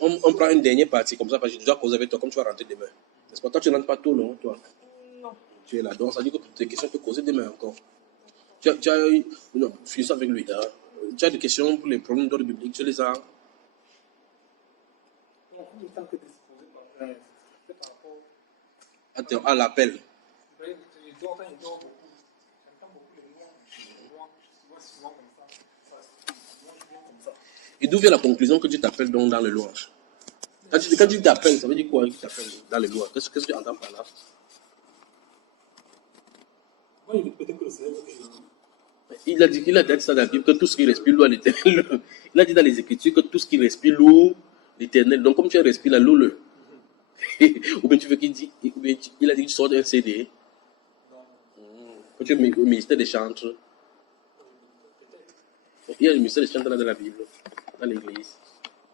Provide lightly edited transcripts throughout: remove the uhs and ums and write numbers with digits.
On prend une dernière partie comme ça, parce que je dois causer avec toi, comme tu vas rentrer demain. N'est-ce pas? Toi, tu ne rentres pas tôt, non? Toi, Non. tu es là. Donc, ça dit que tes questions peuvent causer demain encore. Tu as non, finissons avec lui. Là. Tu as des questions pour les problèmes d'ordre biblique, tu les as. Attends, à l'appel. Et d'où vient la conclusion que tu t'appelles donc dans le louange? Quand tu t'appelles, ça veut dire quoi? Tu t'appelles dans le louange. Qu'est-ce que tu entends par là? Il a dit ça dans la Bible que tout ce qui respire loue l'éternel. Il a dit dans les Écritures que tout ce qui respire loue l'éternel. Donc, comme tu respires, loue-le. Ou bien tu veux qu'il dise, il a dit que tu sors d'un CD. Que tu es au ministère des chantres. Il y a le ministère des chantres dans la Bible, dans l'église.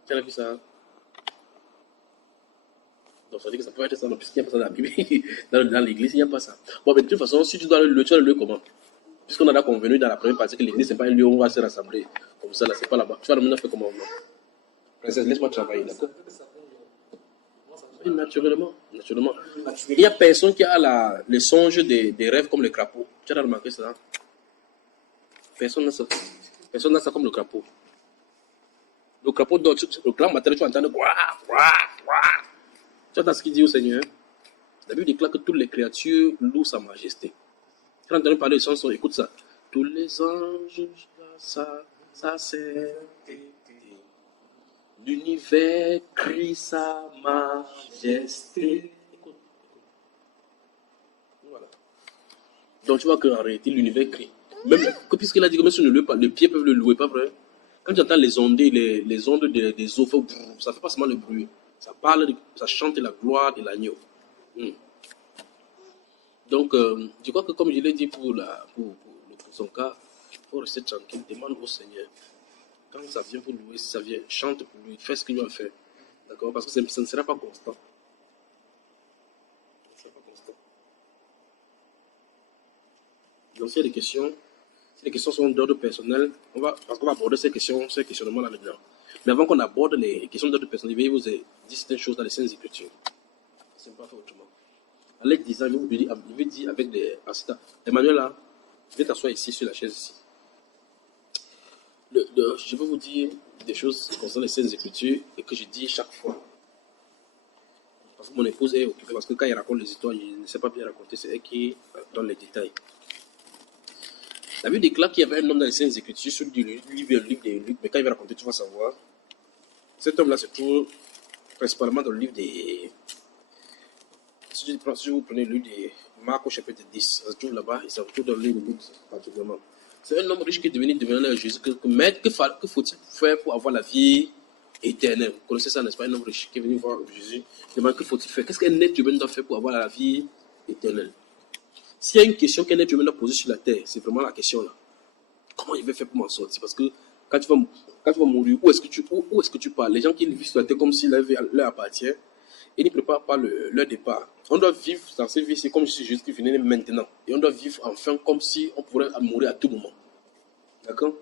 Tu as vu ça? Donc, ça veut dire que ça peut être ça, puisqu'il n'y a pas ça dans la Bible. Dans l'église, il n'y a pas ça. Bon, mais de toute façon, si tu dois le tu vas le comment? Puisqu'on a convenu dans la première partie que l'église, ce n'est pas un lieu où on va se rassembler. Comme ça, là, c'est pas là-bas. Tu vas maintenant faire comment? Princesse, laisse-moi travailler, d'accord? Oui, naturellement. Il n'y a personne qui a les songes des rêves comme le crapaud. Tu as remarqué ça? Personne n'a ça. Personne n'a ça comme le crapaud. Le crapaud dort, le grand matin, tu entends quoi? Tu entends ce qu'il dit au Seigneur? La Bible déclare que toutes les créatures louent sa majesté. Tu as entendu parler de chansons, écoute ça. Tous les anges, sa sainteté. L'univers crie sa majesté. Écoute. Voilà. Donc tu vois qu'en réalité, l'univers crie. Même puisqu'il a dit que même si on ne loue pas, les pieds peuvent le louer, pas vrai? Quand tu entends les ondes, les ondes des eaux, ça fait pas seulement le bruit. Ça parle, ça chante la gloire de l'agneau. Donc, je crois que comme je l'ai dit pour son cas, il faut rester tranquille, demande au Seigneur. Quand ça vient pour louer, si ça vient, chante pour lui, fais ce qu'il doit faire. D'accord? Parce que ça ne sera pas constant. Donc, s'il y a des questions, si les questions sont d'ordre personnel, parce qu'on va aborder ces questionnements-là maintenant. Mais avant qu'on aborde les questions d'ordre personnel, je vais vous dire certaines choses dans les Saintes Écritures. C'est pas fait autrement. En les disant, je vais dire avec des assistants. Emmanuel, là, viens t'asseoir ici, sur la chaise ici. Je vais vous dire des choses concernant les Saintes Écritures et que je dis chaque fois. Parce que mon épouse est occupée, parce que quand elle raconte les histoires, je ne sais pas bien raconter, c'est elle qui donne les détails. La Bible déclare qu'il y avait un homme dans les Saintes Écritures, celui du livre des Luc, mais quand il va raconter, tu vas savoir. Cet homme-là se trouve principalement dans le livre des... Si vous prenez le livre de Marc au chapitre 10, ça se trouve là-bas, et ça se trouve dans le livre de Luc particulièrement. C'est un homme riche qui est devenu à Jésus. Maître, que faut-il faire pour avoir la vie éternelle? Vous connaissez ça, n'est-ce pas? Un homme riche qui est venu voir Jésus. Il demande que faut-il faire? Qu'est-ce qu'un être humain doit faire pour avoir la vie éternelle? S'il y a une question qu'un être humain doit poser sur la terre, c'est vraiment la question là. Comment il va faire pour m'en sortir? Parce que quand tu vas mourir, où est-ce que tu pars? Les gens qui vivent sur la terre comme si leur vie leur appartient, ils ne préparent pas leur départ. On doit vivre dans cette vie, c'est comme si Jésus venait maintenant. Et on doit vivre enfin comme si on pourrait mourir à tout moment. D'accord?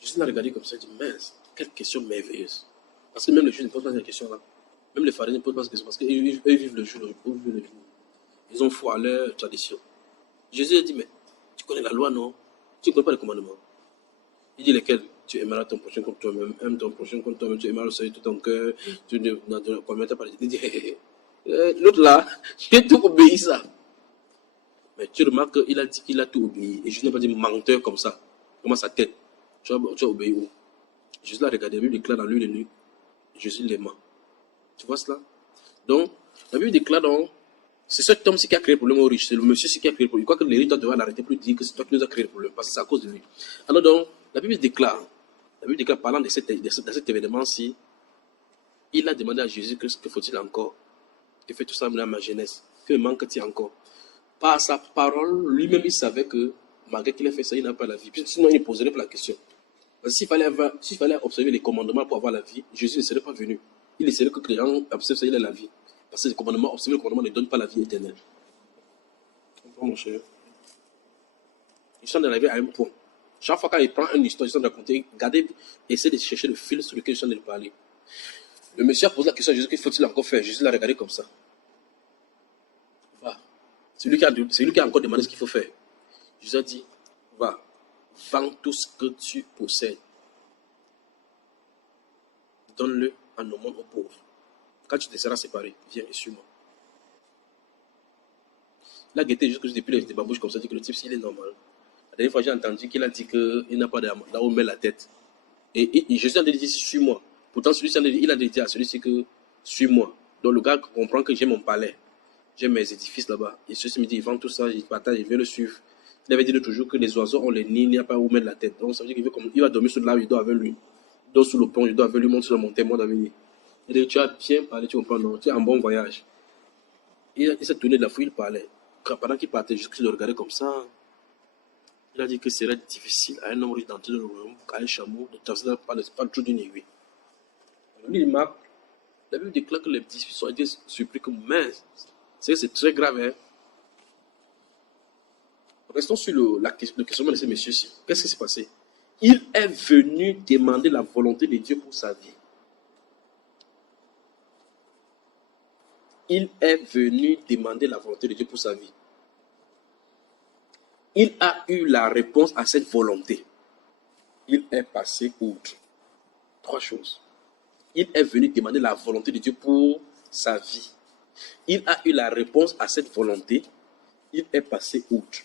Jésus l'a regardé comme ça, il dit, mince, quelle question merveilleuse. Parce que même les Juifs ne posent pas cette question-là. Même les pharisiens ne posent pas cette question, parce qu'eux vivent le jour. Ils ont foi à leur tradition. Jésus a dit, mais tu connais la loi, non? Tu ne connais pas les commandements. Il dit lesquels? Tu aimeras ton prochain comme toi-même, aime ton prochain comme toi-même, tu aimeras le Seigneur de tout ton cœur, tu ne commettras pas. Il dit, l'autre là, j'ai tout obéi ça. Mais tu remarques qu'il a dit qu'il a tout obéi. Et Jésus n'a pas dit menteur comme ça. Comment sa tête? Tu as obéi où? Jésus l'a regardé, la Bible déclare dans lui de nu. Jésus l'aimant. Tu vois cela? Donc, la Bible déclare donc, c'est cet homme-ci qui a créé le problème aux riches. C'est le monsieur-ci qui a créé le problème. Je crois que l'héritage devrait l'arrêter pour dire que c'est toi qui nous as créé le problème. Parce que c'est à cause de lui. Alors donc, la Bible déclare, parlant de cet événement-ci, il a demandé à Jésus que faut-il encore? Il fait tout ça dans ma jeunesse. Que me manque-t-il encore? Par sa parole, lui-même, il savait que malgré qu'il ait fait ça, il n'a pas la vie. Sinon, il ne poserait pas la question. Parce que s'il fallait observer les commandements pour avoir la vie, Jésus ne serait pas venu. Il essaierait que les gens observent ça, il a la vie. Parce que observer les commandements ne donne pas la vie éternelle. Comprends, mon cher? Ils sont arrivés à un point. Chaque fois qu'il prend une histoire, il de raconter, regardez, essayez de chercher le fil sur lequel je suis en train de parler. Le monsieur a posé la question à Jésus, qu'il faut-il encore faire? Jésus l'a regardé comme ça. Va. C'est lui qui a encore demandé ce qu'il faut faire. Jésus a dit, va, vends tout ce que tu possèdes. Donne-le en aumône aux pauvres. Quand tu te seras séparé, viens et suis-moi. Il a guetté jusque depuis les babouches comme ça, dit que le type, s'il est normal. La dernière fois, j'ai entendu qu'il a dit qu'il n'a pas de là où met la tête. Et Jésus a dit, suis-moi. Pourtant, celui-ci, il a dit à celui-ci que, suis-moi. Donc le gars comprend que j'ai mon palais. J'ai mes édifices là-bas. Et celui-ci me dit, il vend tout ça, il partage, il veut le suivre. Il avait dit toujours que les oiseaux ont les nids, il n'y a pas où mettre la tête. Donc ça veut dire qu'il va dormir sur là où il dort avec lui. Il dort sous le pont, il dort avec lui, monte sur la montagne, moi d'avenir. Il dit, tu as bien parlé, tu comprends, non? Tu es en bon voyage. Il s'est tourné de la fouille, il parlait. Pendant qu'il partait, juste qu'il le regardait comme ça, il a dit que ce serait difficile à un homme riche d'entrer dans le royaume, qu'à un chameau, de traverser pas le trou d'une aiguille. Lui, il marque, la Bible déclare que les disciples ont été surpris que, mais, c'est très grave, hein. Restons sur le questionnement de ces messieurs-ci. Qu'est-ce qui s'est passé? Il est venu demander la volonté de Dieu pour sa vie. Il est venu demander la volonté de Dieu pour sa vie. Il a eu la réponse à cette volonté. Il est passé outre. 3 choses. Il est venu demander la volonté de Dieu pour sa vie. Il a eu la réponse à cette volonté. Il est passé outre.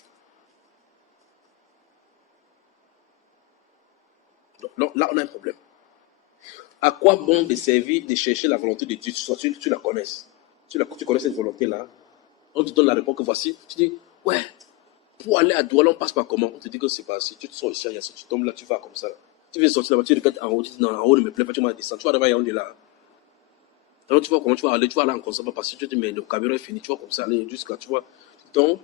Donc, là, on a un problème. À quoi bon de servir, de chercher la volonté de Dieu? Tu la connais. Tu connais cette volonté-là. On te donne la réponse que voici. Tu dis, ouais, pour aller à Douala, on passe par comment? On te dit que c'est pas si. Tu te sors ici, tu tombes là, tu vas comme ça. Tu viens sortir là-bas, tu regardes en haut, tu dis non, en haut ne me plaît pas, tu m'as descendu. Tu vas arriver à Yaoundé là. Alors tu vois comment tu vas aller en consommation parce que tu te dis, mais le camion est fini, tu vois comme ça, aller jusqu'à, tu vois. Donc,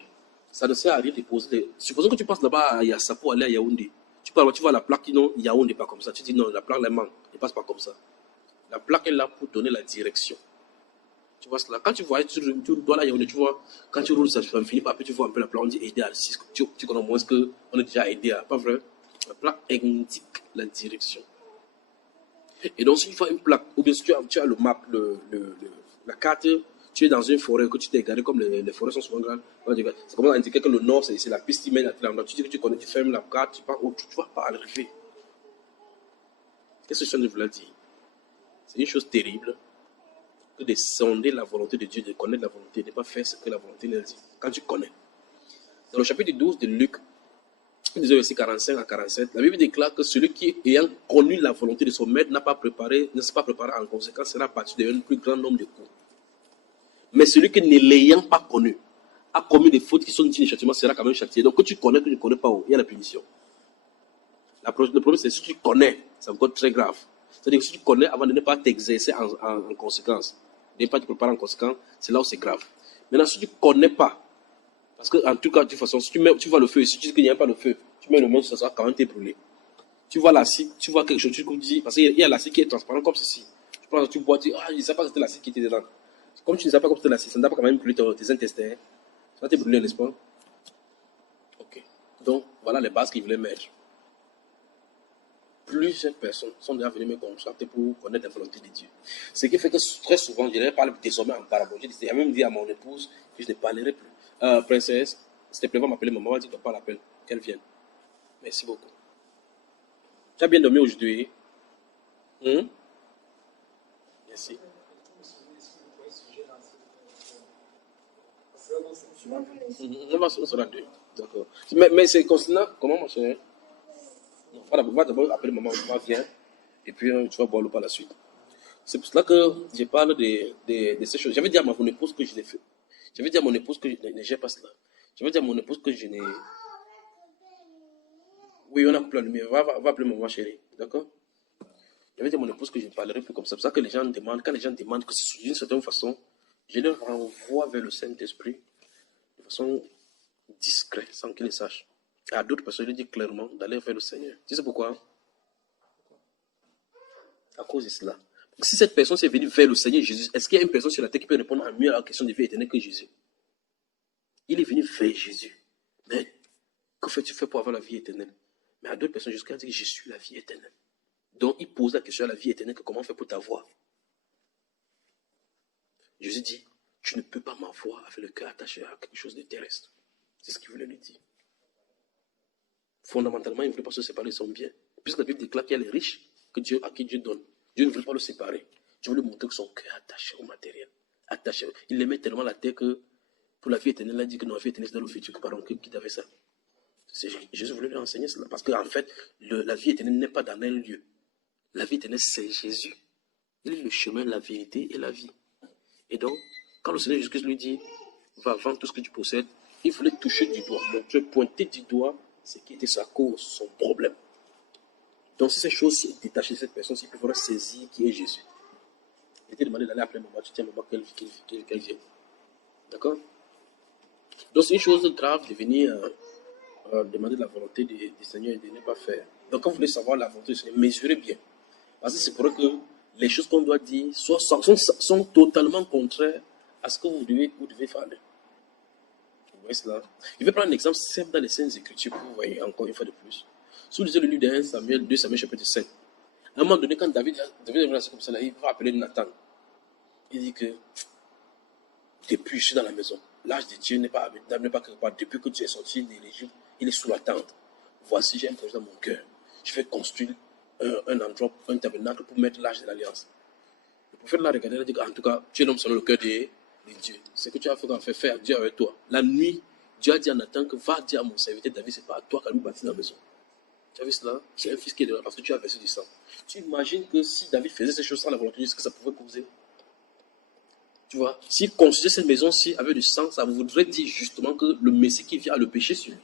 ça ne sert à rien de poser. Supposons que tu passes là-bas à Yassa pour aller à Yaoundé. Tu vois la plaque, non, Yaoundé pas comme ça. Tu dis non, la plaque, elle manque, elle passe pas comme ça. La plaque est là pour donner la direction. Tu vois cela. Quand tu vois, tu dois là, tu vois, quand tu roules, ça finit par tu vois un peu la plaque, on dit aider à 6. Tu connais moins que on est déjà aidé à. Pas vrai? La plaque indique la direction. Et donc, si tu vois une plaque, ou bien si tu as le map, la carte, tu es dans une forêt, que tu t'es garé comme les forêts sont souvent grandes, c'est comme ça indiquer que le nord, c'est la piste qui mène à tel endroit. Tu dis que tu connais, tu fermes la carte, tu pars autre, tu vas pas arriver. Qu'est-ce que je suis en train de vous dire? C'est une chose terrible que de sonder la volonté de Dieu, de connaître la volonté, de ne pas faire ce que la volonté leur dit. Quand tu connais. Dans le chapitre 12 de Luc, verset 45 à 47, la Bible déclare que celui qui, ayant connu la volonté de son maître, ne s'est pas préparé en conséquence, sera parti d'un plus grand nombre de coups. Mais celui qui ne l'ayant pas connu, a commis des fautes qui sont dignes de châtiment, sera quand même châtié. Donc que tu connais, que tu ne connais pas, il y a la punition. Le problème, c'est si tu connais, c'est encore très grave. C'est-à-dire que si tu connais avant de ne pas t'exercer en conséquence, de ne pas te préparer en conséquence, c'est là où c'est grave. Maintenant, si tu ne connais pas, parce que en tout cas, de toute façon, si tu vois le feu, si tu dis qu'il n'y a pas de feu, tu mets le monde, ça sera quand même brûlé. Tu vois l'acide, tu vois quelque chose, tu dis, parce qu'il y a l'acide qui est transparent comme ceci. Tu prends, tu bois, tu dis, je ne sais pas que c'était l'acide qui était dedans. Comme tu ne sais pas que c'était l'acide, ça ne doit pas quand même brûler tes intestins. Ça va te brûler, n'est-ce pas? Ok. Donc, voilà les bases qu'il voulait mettre. Plusieurs personnes sont déjà venues me contacter pour connaître la volonté de Dieu. Ce qui fait que très souvent, je ne parle désormais en parabole. J'ai même dit à mon épouse que je ne parlerai plus. Princesse, s'il te plaît, va m'appeler maman, va dire que pas l'appel, qu'elle vienne. Merci beaucoup. Tu as bien dormi aujourd'hui? Merci. On sera deux. D'accord. Mais c'est concernant, comment mon cher? Va d'abord appeler maman, maman vient, et puis tu vas boire l'eau par la suite. C'est pour cela que je parle de ces choses. J'avais dit à mon épouse que je l'ai fait. J'avais dit à mon épouse que je n'ai pas cela. J'avais dit à mon épouse que je n'ai. Oui, on a coupé la lumière. Va appeler maman chérie. D'accord? J'avais dit à mon épouse que je ne parlerai plus comme ça. C'est pour ça que les gens demandent, quand les gens demandent que c'est d'une certaine façon, je les renvoie vers le Saint-Esprit de façon discrète, sans qu'ils le sachent. À d'autres personnes, je dis clairement d'aller vers le Seigneur. Tu sais pourquoi? À cause de cela. Si cette personne s'est venue vers le Seigneur Jésus, est-ce qu'il y a une personne sur la terre qui peut répondre à mieux à la question de vie éternelle que Jésus? Il est venu vers Jésus. Mais que fais-tu faire pour avoir la vie éternelle? Mais à d'autres personnes, jusqu'à dire, je suis la vie éternelle. Donc, il pose la question à la vie éternelle, que comment faire pour t'avoir? Jésus dit, tu ne peux pas m'avoir avec le cœur attaché à quelque chose de terrestre. C'est ce qu'il voulait lui dire. Fondamentalement, il ne voulait pas se séparer de son bien. Puisque la Bible déclare qu'il y a les riches à qui Dieu donne. Dieu ne voulait pas le séparer. Dieu voulait montrer que son cœur est attaché au matériel. Attaché. Il aimait tellement la terre que pour la vie éternelle, il a dit que non, la vie éternelle, c'est dans le futur. Pardon, qu'il avait ça. Jésus voulait lui enseigner cela. Parce qu'en fait, la vie éternelle n'est pas dans un lieu. La vie éternelle, c'est Jésus. Il est le chemin, la vérité et la vie. Et donc, quand le Seigneur Jésus-Christ lui dit, va vendre tout ce que tu possèdes, il voulait toucher du doigt, montrer, pointer du doigt ce qui était sa cause, son problème. Donc, si ces choses sont détachées de cette personne, il faudra saisir qui est Jésus. Il était demandé d'aller appeler maman, tu tiens maman, qu'elle vient. D'accord? Donc, c'est une chose grave de venir demander la volonté du Seigneur et de ne pas faire. Donc, quand vous voulez savoir la volonté du Seigneur, mesurez bien. Parce que c'est pour eux que les choses qu'on doit dire sont totalement contraires à ce que vous devez faire. Vous voyez cela? Je vais prendre un exemple simple dans les Saintes Écritures pour vous voyez encore une fois de plus. Si vous lisez le livre de 1 Samuel, 2 Samuel chapitre 5, à un moment donné, quand David est comme ça, là, il va appeler Nathan. Il dit que depuis je suis dans la maison, l'âge de Dieu n'est pas quelque part. Depuis que Dieu est sorti de l'Égypte, il est sous la tente. Voici, j'ai un projet dans mon cœur. Je vais construire un endroit, un tabernacle pour mettre l'âge de l'alliance. Le prophète l'a regardé, il a dit en tout cas, tu es l'homme selon le cœur de Dieu. Ce que tu as fait faire Dieu avec toi. La nuit, Dieu a dit à Nathan que va dire à mon serviteur David, c'est pas à toi qu'à lui bâtir la maison. Tu as vu cela? C'est un fils qui est dehors parce que tu as versé du sang. Tu imagines que si David faisait ces choses sans la volonté de Dieu, ce que ça pouvait causer? Tu vois, s'il construisait cette maison-ci avec du sang, ça voudrait dire justement que le Messie qui vient a le péché sur lui.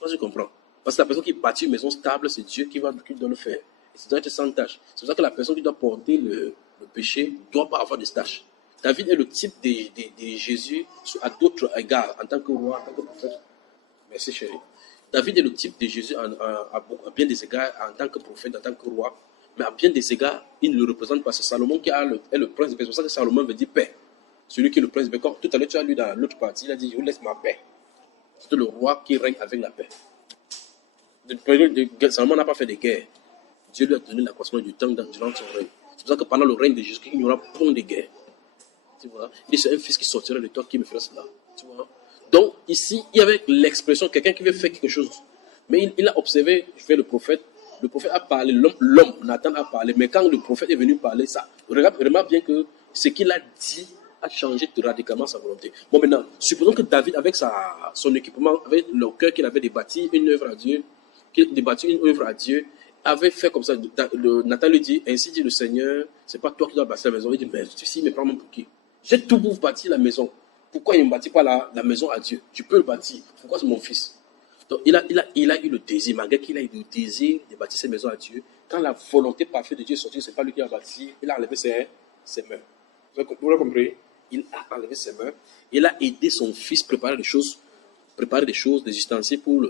Ça, je comprends. Parce que la personne qui bâtit une maison stable, c'est Dieu qui doit le faire. Et ça doit être sans tâche. C'est pour ça que la personne qui doit porter le péché ne doit pas avoir de tâche. David est le type de Jésus à d'autres égards, en tant que roi, en tant que prophète. Merci chérie. David est le type de Jésus à bien des égards, en tant que prophète, en tant que roi. Mais à bien des égards, il ne le représente pas. C'est Salomon qui est le prince de paix. C'est pour ça que Salomon veut dire paix. Celui qui est le prince de paix. Comme tout à l'heure, tu as lu dans l'autre partie, il a dit, je vous laisse ma paix. C'est le roi qui règne avec la paix. Salomon n'a pas fait de guerre. Dieu lui a donné l'accroissement du temps durant son règne. C'est pour ça que pendant le règne de Jésus, il n'y aura point de guerre. Tu vois? Il dit, c'est un fils qui sortira de toi qui me fera cela. Tu vois? Donc, ici, il y avait l'expression, quelqu'un qui veut faire quelque chose. Mais il a observé, je fais le prophète a parlé, l'homme, Nathan a parlé, mais quand le prophète est venu parler, ça, remarque bien que ce qu'il a dit a changé radicalement sa volonté. Bon, maintenant, supposons que David, avec son équipement, avec le cœur qu'il avait débattu une œuvre à Dieu, avait fait comme ça. Nathan lui dit, ainsi dit le Seigneur, c'est pas toi qui dois bâtir la maison. Il dit, mais si, mais prends-moi pour qui? J'ai tout pour bâtir la maison. Pourquoi il ne bâtit pas la maison à Dieu? Tu peux le bâtir. Pourquoi c'est mon fils? Donc, il a eu le désir, malgré qu'il a eu le désir de bâtir cette maison à Dieu. Quand la volonté parfaite de Dieu est sortie, ce n'est pas lui qui a bâti, il a enlevé ses mains. Vous l'avez compris? Il a enlevé ses mains. Il a aidé son fils à préparer des choses, des ustensiles pour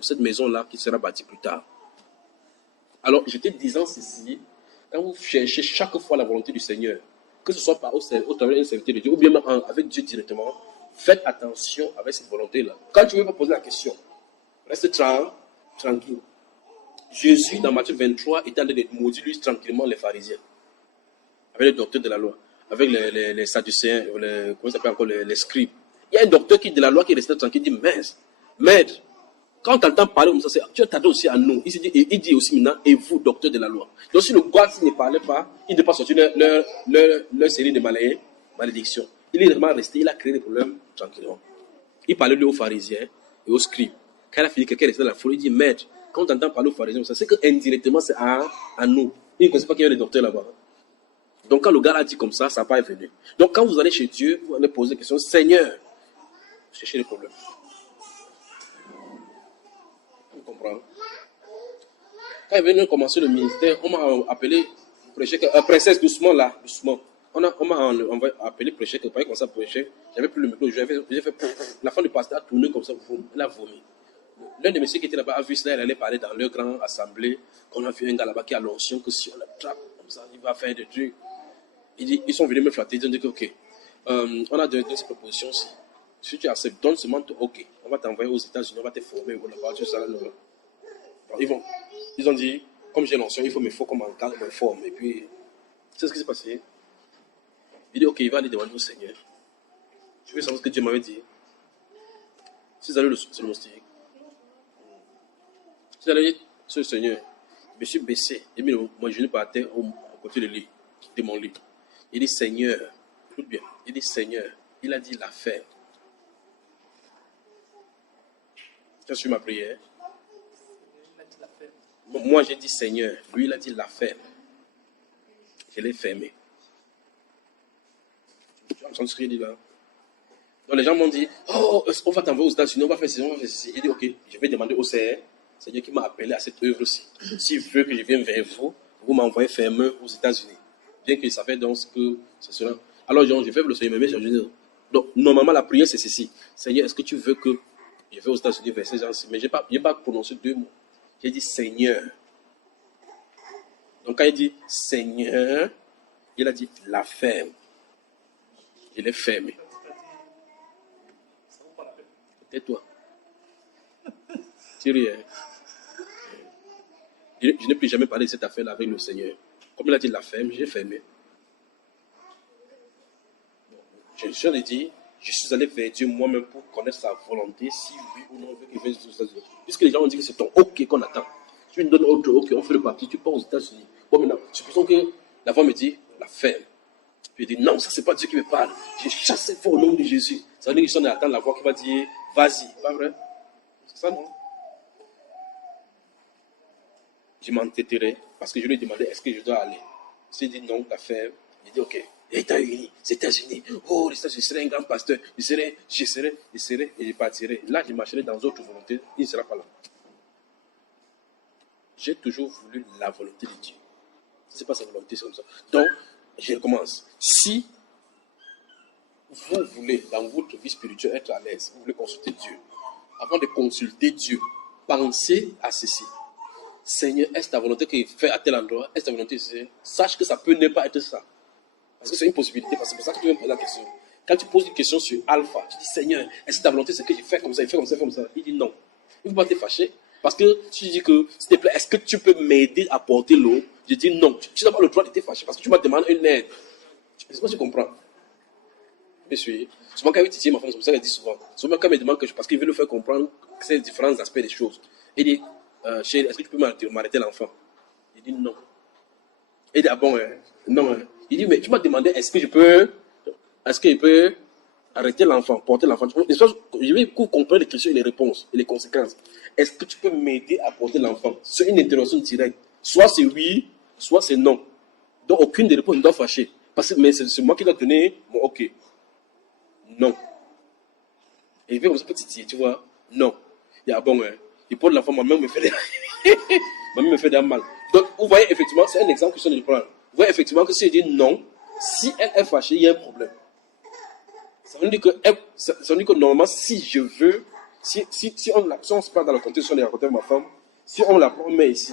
cette maison-là qui sera bâtie plus tard. Alors, je te disant ceci, quand vous cherchez chaque fois la volonté du Seigneur, que ce soit au travers d'un serviteur de Dieu ou bien avec Dieu directement, faites attention avec cette volonté-là. Quand tu veux me poser la question, reste tranquille. Jésus, dans Matthieu 23, était en train de maudire lui tranquillement les pharisiens, avec les docteurs de la loi, avec les sadducéens, comment ça s'appelle encore, les scribes. Il y a un docteur de la loi qui restait tranquille, il dit, maître, quand tu entends parler comme ça, tu t'attends aussi à nous. Il dit aussi maintenant, et vous, docteur de la loi. Donc si le gars ne parlait pas, il ne pas sortir leur série de malédictions. Il est vraiment resté, il a créé des problèmes tranquillement. Il parlait lui aux pharisiens et aux scribes. Quand il a fini, quelqu'un restait dans la foule, il dit, maître, quand tu entends parler aux pharisiens, c'est que indirectement c'est à nous. Il ne connaissait pas qu'il y avait des docteurs là-bas. Donc quand le gars a dit comme ça n'a pas venu. Donc quand vous allez chez Dieu, vous allez poser la question, Seigneur, cherchez les problèmes. On comprend. Quand il est venu commencer le ministère, on m'a appelé prêcher, princesse, doucement là, doucement. On m'a appelé prêcher, que pareil comme ça prêcher. J'avais plus le micro, j'ai fait la femme du pasteur a tourné comme ça, elle a vomi. L'un des messieurs qui était là-bas a vu cela, elle allait parler dans leur grande assemblée, qu'on a vu un gars là-bas qui a l'onction, que si on l'attrape comme ça, il va faire des trucs. Ils sont venus me flatter, ils ont dit que ok, on a donné cette proposition-ci. Si tu acceptes, donne seulement OK. On va t'envoyer aux États-Unis, on va te former. Là-bas, tu seras là. Ils ont dit, comme j'ai l'ancien, il faut me former comme un cadre, me forme. Et puis, c'est ce qui s'est passé. Il dit, OK, il va aller demander au Seigneur. Tu veux savoir ce que Dieu m'avait dit? Si vous allez le diagnostic, si vous allez dire, ce Seigneur, je me suis baissé, j'ai mis mon genou par terre à côté de lui, de mon lit. Il dit, Seigneur, écoute bien, il dit, Seigneur, il a dit la ferme. Tu as su ma prière? Moi, j'ai dit Seigneur, lui, il a dit la ferme. Je l'ai fermé. Tu as entendu ce qu'il dit là? Donc les gens m'ont dit, oh, on va t'envoyer aux États-Unis, on va faire ceci, on va faire ceci. Il dit, OK, je vais demander au Seigneur qui m'a appelé à cette œuvre-ci. S'il veut que je vienne vers vous, vous m'envoyez fermé aux États-Unis. Bien qu'il savait donc que ce sera. Alors, je fais le Seigneur, mais je dis, donc, normalement, la prière, c'est ceci. Seigneur, est-ce que tu veux que je vais aux États-Unis vers ces gens-ci? Mais je n'ai pas prononcé 2 mots. J'ai dit Seigneur. Donc, quand il dit Seigneur, il a dit la ferme. Il est fermé. Tais-toi. Tu ris, hein? Je n'ai plus jamais parlé de cette affaire-là avec le Seigneur. Comme il a dit la ferme, j'ai fermé. Je suis allé dire, je suis allé vers Dieu moi-même pour connaître sa volonté, si oui ou non il veut qu'il vienne aux États-Unis. Puisque les gens ont dit que c'est ton OK qu'on attend. Tu nous donnes autre OK, on fait le papier, tu pars aux États-Unis. Bon, maintenant, supposons que la femme me dit la ferme. Puis il dit non, ça c'est pas Dieu qui me parle. J'ai chassé fort au nom de Jésus. Ça veut dire que je suis en attendant la voix qui va dire vas-y, pas vrai? C'est ça, non? Je m'entêterai parce que je lui ai demandé est-ce que je dois aller. S'il dit non, la ferme, il dit OK. États-Unis, oh, les États-Unis, je serai un grand pasteur, je serai, et je partirai. Là, je marcherai dans d'autres volontés, il ne sera pas là. J'ai toujours voulu la volonté de Dieu. Ce n'est pas sa volonté, c'est comme ça. Donc, je recommence. Si vous voulez, dans votre vie spirituelle, être à l'aise, vous voulez consulter Dieu, avant de consulter Dieu, pensez à ceci. Seigneur, est-ce ta volonté qu'il fait à tel endroit? Est-ce ta volonté? Sache que ça peut ne pas être ça. Parce que c'est une possibilité, parce que c'est pour ça que tu viens me poser la question. Quand tu poses une question sur Alpha, tu dis Seigneur, est-ce que ta volonté c'est que je fais comme ça, il fait comme ça, il fait comme ça? Il dit non. Il ne faut pas te fâcher. Parce que tu dis que, s'il te plaît, est-ce que tu peux m'aider à porter l'eau? Je dis non. Tu n'as pas le droit de te fâcher parce que tu m'as demandé une aide. Je ne sais pas si tu comprends. Je suis. Souvent, quand il titille ma femme, c'est pour ça qu'elle dit souvent. Souvent, quand elle me demande que parce qu'il veut le faire comprendre ces différents aspects des choses. Il dit chérie, est-ce que tu peux m'arrêter l'enfant? Il dit non. Il dit ah bon, non. Il dit mais tu m'as demandé est-ce que je peux arrêter l'enfant, porter l'enfant? Je vais comprendre les questions et les réponses et les conséquences. Est-ce que tu peux m'aider à porter l'enfant? C'est une interrogation directe. Soit c'est oui, soit c'est non. Donc aucune des réponses ne doit fâcher. Mais c'est moi qui dois donner mon OK. Non. Et il fait comme ça petit, tu vois. Non. Il dit ah bon, il porte l'enfant, moi-même me fait des mal. Donc vous voyez effectivement, c'est un exemple que je suis en train de prendre. Vous voyez effectivement que si elle dit non, si elle est fâchée, il y a un problème. Ça veut dire que normalement, si je veux, si on se parle dans le contexte, si on est raconté avec ma femme, si on la prend ici,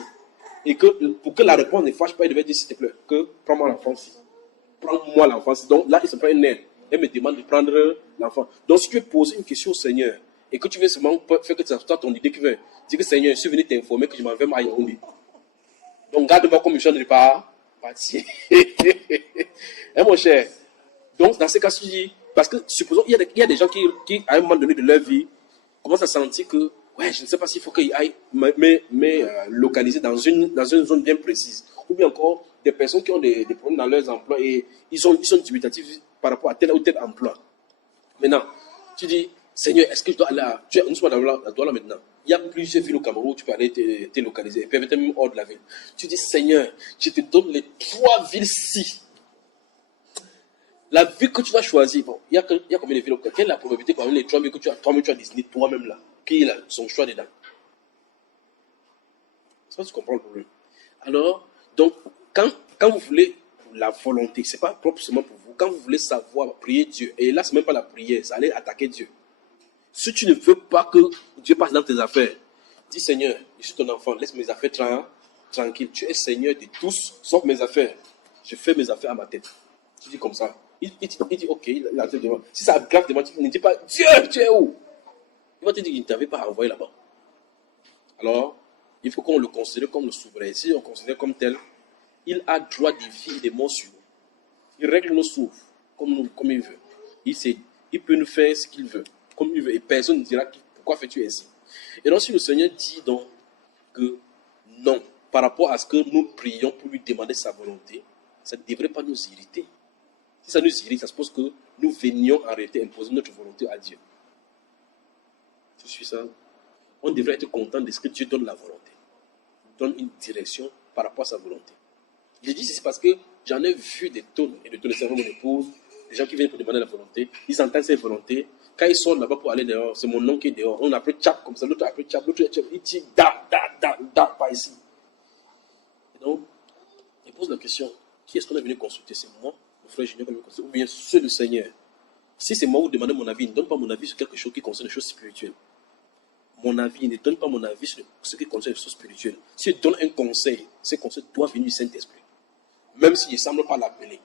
et que pour que la réponse ne fâche pas, il devait dire s'il te plaît, que prends-moi l'enfant ici. Prends-moi l'enfant ici. Donc là, il se prend une aide. Elle me demande de prendre l'enfant. Donc si tu veux poser une question au Seigneur, et que tu veux seulement faire que ça soit ton idée qui veut, dis que Seigneur, je suis venu t'informer que je m'en vais à Yaoundé. Donc garde-moi comme je ne vais pas partir. Hein, mon cher? Donc dans ces cas, tu dis, parce que supposons il y a des gens qui, à un moment donné de leur vie, commencent à sentir que, ouais, je ne sais pas s'il faut qu'ils aillent localiser dans une zone bien précise. Ou bien encore, des personnes qui ont des problèmes dans leurs emplois et ils sont dubitatifs par rapport à tel ou tel emploi. Maintenant, tu dis, Seigneur, est-ce que je dois aller à... Nous sommes dans la Douala maintenant. Il y a plusieurs villes au Cameroun où tu peux aller te localiser. Et puis même hors de la ville. Tu dis, Seigneur, je te donne les 3 villes-ci. La ville que tu vas choisir, bon, il y a combien de villes au Cameroun? Quelle est la probabilité parmi les 3 villes que tu as désignées toi-même là, qui a son choix dedans? Ça, tu comprends le problème. Alors, donc, quand vous voulez la volonté, ce n'est pas propre seulement pour vous. Quand vous voulez savoir, prier Dieu, et là, ce n'est même pas la prière, ça allait attaquer Dieu. Si tu ne veux pas que Dieu passe dans tes affaires, dis Seigneur, je suis ton enfant, laisse mes affaires tranquilles. Tu es Seigneur de tous, sauf mes affaires. Je fais mes affaires à ma tête. Tu dis comme ça. Il dit, ok, il a devant. Si ça grave devant, il ne dit pas, Dieu, tu es où? Il va te dire qu'il ne t'avait pas envoyé là-bas. Alors, il faut qu'on le considère comme le souverain. Si on le considère comme tel, il a droit de vie et de mort sur nous. Il règle nos souffles comme il veut. Il peut nous faire ce qu'il veut, comme il veut. Et personne ne dira pourquoi fais-tu ainsi. Et donc, si le Seigneur dit donc que non, par rapport à ce que nous prions pour lui demander sa volonté, ça ne devrait pas nous irriter. Si ça nous irrite, ça suppose que nous venions en réalité imposer notre volonté à Dieu. Tu suis ça? On devrait être content de ce que Dieu donne la volonté. Donne une direction par rapport à sa volonté. Je dis ceci parce que j'en ai vu des tonnes et des tonnes de servants de mon épouse, des gens qui viennent pour demander la volonté, ils entendent cette volonté. Quand ils sortent là-bas pour aller dehors, c'est mon nom qui est dehors. On appelle tchap comme ça, l'autre appelle tchap, l'autre tchap, il dit da, pas ici. Et donc, il pose la question, qui est-ce qu'on est venu consulter? C'est moi, mon frère Junior, ou bien ceux du Seigneur? Si c'est moi, vous demandez mon avis, il ne donne pas mon avis sur quelque chose qui concerne les choses spirituelles. Mon avis, il ne donne pas mon avis sur ce qui concerne les choses spirituelles. Si je donne un conseil, ce conseil doit venir du Saint-Esprit. Même s'il ne semble pas l'appeler.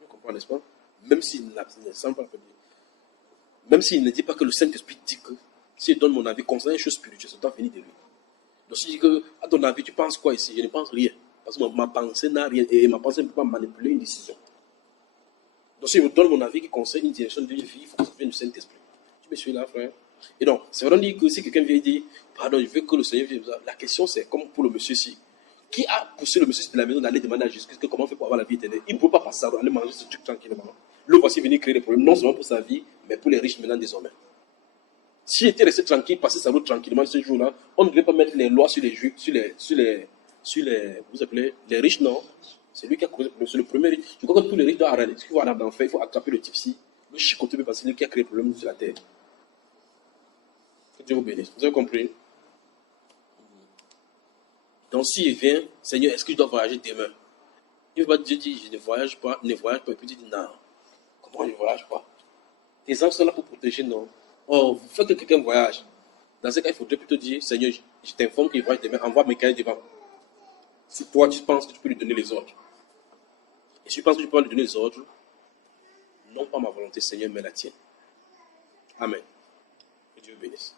Vous comprenez, n'est-ce pas? Même s'il ne semble pas l'appeler. Même s'il ne dit pas que le Saint-Esprit dit que, si je donne mon avis concernant les choses spirituelles, ça doit venir de lui. Donc si je dis que, à ton avis, tu penses quoi ici? Je ne pense rien. Parce que ma pensée n'a rien, et ma pensée ne peut pas manipuler une décision. Donc si je me donne mon avis qui concerne une direction de vie, il faut que ça vienne du Saint-Esprit. Tu me suis là, frère? Et donc, c'est vraiment dire que si quelqu'un vient dire, pardon, je veux que le Seigneur vienne, la question c'est, comme pour le monsieur-ci, qui a poussé le monsieur de la maison d'aller demander à Jésus comment on fait pour avoir la vie éternelle? Il ne peut pas passer ça, aller manger ce truc tranquillement. Le voici venir créer des problèmes, non seulement pour sa vie, mais pour les riches maintenant désormais. S'il était resté tranquille, passer sa route tranquillement ce jour-là, on ne devait pas mettre les lois sur les juifs, vous appelez, les riches, non. C'est lui qui a causé le problème. C'est le premier riche. Je crois que tous les riches doivent arrêter. Ce qu'il faut en faire, il faut attraper le type-ci, le chicoter, parce que c'est lui qui a créé le problème sur la terre. Que Dieu vous bénisse. Vous avez compris? Donc s'il vient, Seigneur, est-ce que je dois voyager demain? Il va te dire, je ne voyage pas, et puis tu dis, non. Comment je ne voyage pas? Tes enfants sont là pour protéger, non? Oh, vous faites que quelqu'un voyage. Dans ce cas, il faudrait plutôt dire, Seigneur, je t'informe qu'il voyage demain, envoie Michael devant. Si toi, tu penses que tu peux lui donner les ordres. Et si tu penses que tu peux lui donner les ordres, non pas ma volonté, Seigneur, mais la tienne. Amen. Que Dieu bénisse.